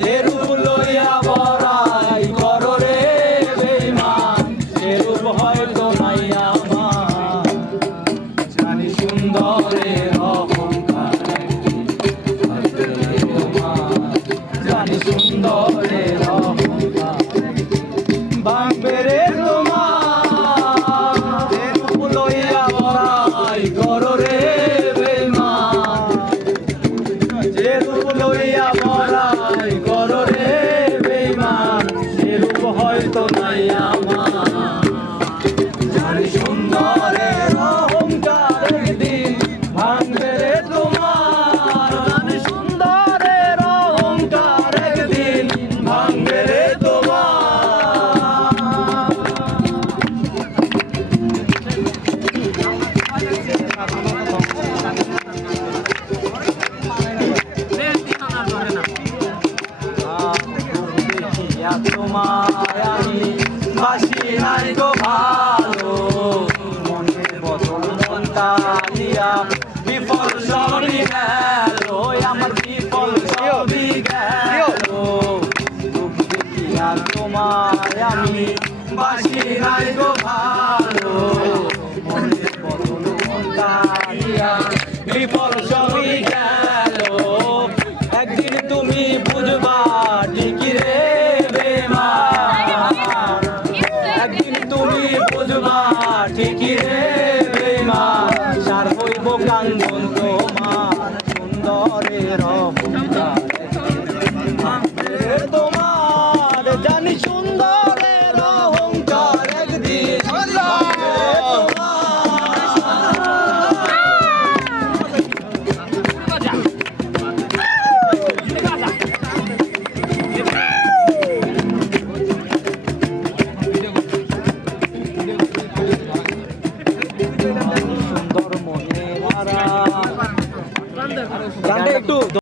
যে রূপ লইয়া বড়াই করো রে বেঈমান, সে রূপ হয়তো নাই আমার। জানি সুন্দরের অহংকার জানি সুন্দরের অহংকার ভাঙবে রে তোমার। যে রূপ লইয়া বড়াই করো রে বেঈমান, যে রূপ লইয়া বড়াই করো রে বেঈমান, সে রূপ হয়তো নাই আমার। জানি সুন্দরের অহংকার একদিন ভাঙবে রে তোমার। জানি সুন্দরের অহংকার একদিন ভাঙবে রে তোমার। তোমায় আমি বাসি নাই গো ভালো, মনের বদল মনটা দিয়া বিফল সবই গেল, আমার বিফল সবই গেল। রূপ দেখিয়া তোমায় আমি বাসি নাই গো ভালো, মনের বদল মনটা দিয়া বিফল সবই গেল। একদিন তুমি বুঝবা ঠিকই রে বেঈমান, একদিন তুমি বুঝবা ঠিকই রে বেঈমান, সার হইব কান্দন তোমার সুন্দরের অহংকার তোমার। জানি সুন্দরের অহংকার একদিন সুন্দর মনে একটু